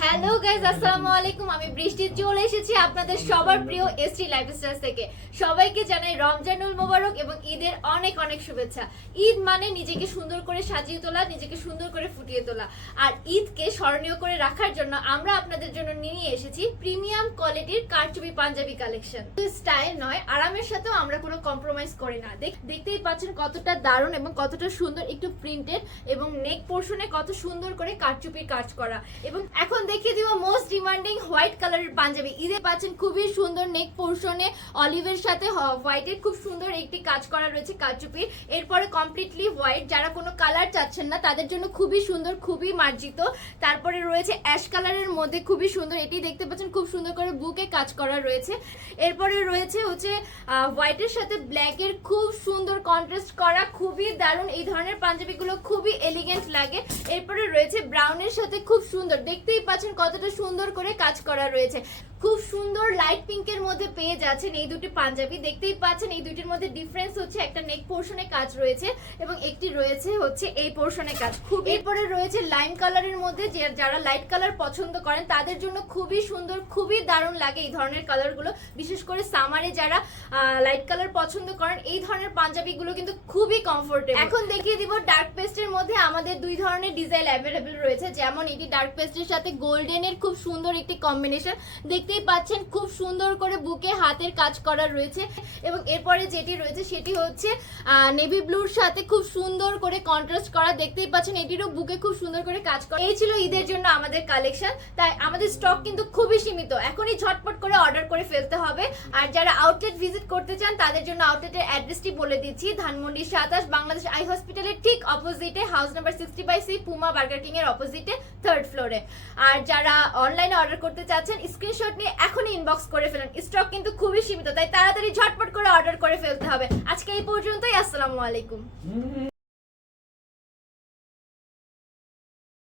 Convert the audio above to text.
Hello guys, আসসালামু আলাইকুম। আমি বৃষ্টি চলে এসেছি আপনাদের সবার প্রিয় এসটি লাইফস্টাইল থেকে। সবাইকে জানাই রমজানুল মোবারক এবং ঈদের অনেক অনেক শুভেচ্ছা। ঈদ মানে নিজেকে সুন্দর করে সাজিয়ে তোলা, নিজেকে সুন্দর করে ফুটিয়ে তোলা। আর ঈদকে স্মরণীয় করে রাখার জন্য আমরা আপনাদের জন্য নিয়ে এসেছি প্রিমিয়াম কোয়ালিটির কারচুপি পাঞ্জাবি কালেকশন। স্টাইল নয়, আরামের সাথেও আমরা কোনো কম্প্রোমাইজ করি না। দেখতেই পাচ্ছেন কতটা দারুণ এবং কতটা সুন্দর, একটু প্রিন্টেড এবং নেক পোর্শনে কত সুন্দর করে কারচুপির কাজ করা। এবং এখন দেখিয়ে দিব মোস্ট ডিমান্ডিং হোয়াইট কালারের পাঞ্জাবি। ঈদে পাচ্ছেন খুবই সুন্দর নেক পোর্শনে অলিভের সাথে হোয়াইটের খুব সুন্দর একটি কাজ করা রয়েছে কারচুপির। এরপরে কমপ্লিটলি হোয়াইট, যারা কোনো কালার চাচ্ছেন না তাদের জন্য খুবই সুন্দর, খুবই মার্জিত। তারপরে রয়েছে অ্যাশ কালারের মধ্যে খুবই সুন্দর, এটি দেখতে পাচ্ছেন খুব সুন্দর করে বুকে কাজ করা রয়েছে। এরপরে রয়েছে হোয়াইটের সাথে ব্ল্যাকের খুব সুন্দর কন্ট্রাস্ট করা, খুবই দারুণ। এই ধরনের পাঞ্জাবিগুলো খুবই এলিগেন্ট লাগে। এরপরে রয়েছে ব্রাউনের সাথে খুব সুন্দর, দেখতেই পাচ্ছেন কতটা সুন্দর করে কাজ করা রয়েছে। খুব সুন্দর লাইট পিঙ্কের মধ্যে পেয়ে যাচ্ছেন এই দুটি পাঞ্জাবি। দেখতেই পাচ্ছেন এই দুটির মধ্যে ডিফারেন্স হচ্ছে একটা নেক পোর্শনে কাজ রয়েছে এবং একটি রয়েছে এই পোর্শনে কাজ। খুব এরপরে রয়েছে লাইম কালারের মধ্যে, যারা লাইট কালার পছন্দ করেন তাদের জন্য খুবই সুন্দর, খুবই দারুণ লাগে এই ধরনের কালারগুলো। বিশেষ করে সামারে যারা লাইট কালার পছন্দ করেন এই ধরনের পাঞ্জাবিগুলো কিন্তু খুবই কমফোর্টেবল। এখন দেখিয়ে দিব ডার্ক পেস্টের মধ্যে আমাদের দুই ধরনের ডিজাইন অ্যাভেলেবেল রয়েছে। যেমন এটি ডার্ক পেস্টের সাথে গোল্ডেনের খুব সুন্দর একটি কম্বিনেশন, দেখতেই পাচ্ছেন খুব সুন্দর করে বুকে হাতের কাজ করা রয়েছে। এবং এরপরে যেটি রয়েছে সেটি হচ্ছে নেভি ব্লুর সাথে খুব সুন্দর করে কন্ট্রাস্ট করা, দেখতেই পাচ্ছেন এটিরও বুকে খুব সুন্দর করে কাজ করা। এই ছিল ঈদের জন্য আমাদের কালেকশন। তাই আমাদের স্টক কিন্তু খুবই সীমিত, এখনই ঝটপট করে অর্ডার করে ফেলতে হবে। আর যারা আউটলেট ভিজিট করতে চান তাদের জন্য আউটলেটের অ্যাড্রেসটি বলে দিচ্ছি। ধানমন্ডি 27 বাংলাদেশ আই হসপিটালের ঠিক অপোজিটে, house number 60/C, Puma burger king এর অপোজিটে 3rd ফ্লোরে। আর যারা অনলাইনে অর্ডার করতে চাচ্ছেন স্ক্রিনশট নিয়ে এখনই ইনবক্স করে ফেলেন। স্টক কিন্তু খুবই সীমিত, তাই তাড়াতাড়ি ঝটপট করে অর্ডার করে ফেলতে হবে। আজকে এই পর্যন্তই। আসসালামু আলাইকুম।